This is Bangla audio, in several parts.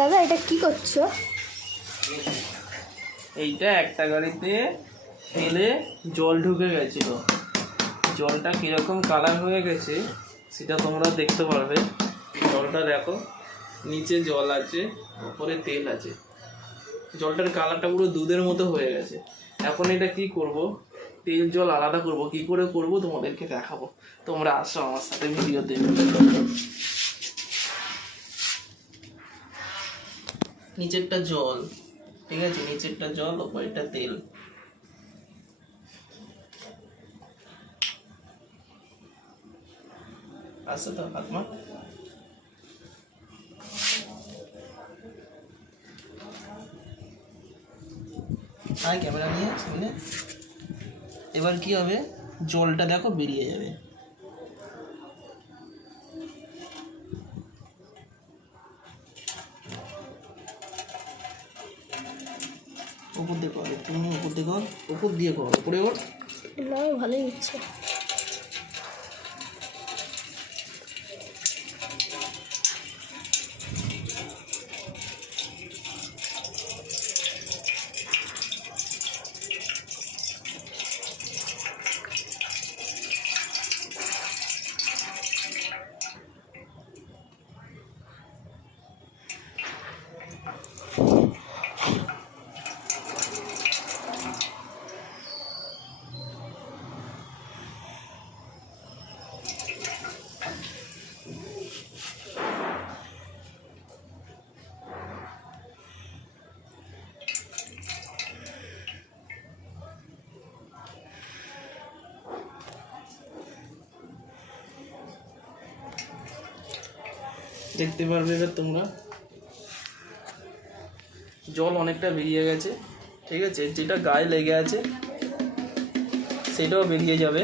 দাদা, এটা কি করছ? এইটা একটা গাড়িতে তেলে জল ঢুকে গেছিল। জলটা কীরকম কালার হয়ে গেছে, সেটা তোমরা দেখতে পারবে। জলটা দেখো, নিচে জল আছে উপরে তেল আছে। জলটার কালারটা পুরো দুধের মতো হয়ে গেছে। এখন এটা কি করব? তেল, জল আলাদা করব। কি করে করব? তোমাদেরকে দেখাবো। তোমরা আসো আমার সাথে ভিডিওতে নিচেরটা জল, ঠিক আছে? নিচেরটা জল, ওপরেরটা তেল। আছে তো, হাত মা আয়, ক্যামেরা নিয়ে, সামনে। এবার কি হবে? জলটা দেখো বেরিয়ে যাবে। উপর দিয়ে কর তুমি উপর দিয়ে কর, উপর দিয়ে কর, উপরে ওর না, ভালোই হচ্ছে। দেখতে পারবে এবার তোমরা। জল অনেকটা বেরিয়ে গেছে, ঠিক আছে? যেটা গায়ে লেগে আছে, সেটাও বেরিয়ে যাবে।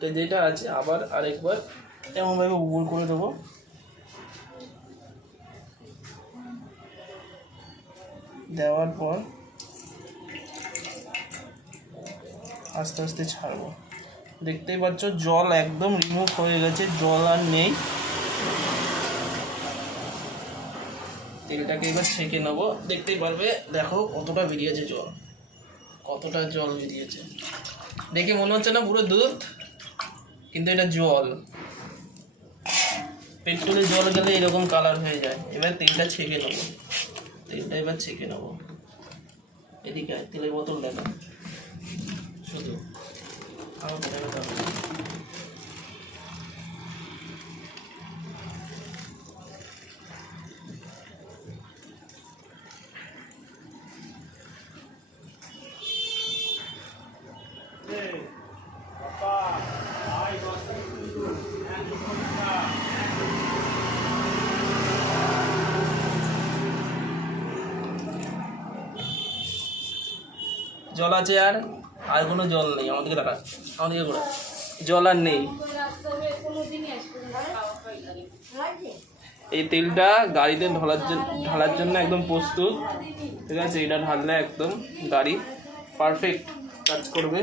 তো যেটা আছে, আবার আরেকবার এমনভাবে উপর করে দেবো। দেওয়ার পর আস্তে আস্তে ছাড়বো। দেখতেই পাচ্ছ, জল একদম রিমুভ হয়ে গেছে, জল আর নেই। তেলটাকে এবার ছেঁকে নেব। দেখতেই পারবে, দেখো কতটা বেরিয়েছে জল। কতটা জল বেরিয়েছে। দেখে মনে হচ্ছে না পুরো দুধ, কিন্তু এটা জল। পেট্রোলে জল গেলে এরকম কালার হয়ে যায়। এবার তেলটা ছেঁকে নেব। তেলটা এবার ছেঁকে নেব। এদিকে তেলের বোতল দেখা। শুধু। আমার দেখা যাবে না। জল আছে আর আর কোনো জল নেই। আমাদেরকে দেখা আমাদেরকে ঘোরা। জল আর নেই। এই তেলটা গাড়িতে ঢালার জন্য ঢালার জন্য একদম প্রস্তুত। ঠিক আছে? এটা ঢাললে একদম গাড়ি পারফেক্ট কাজ করবে।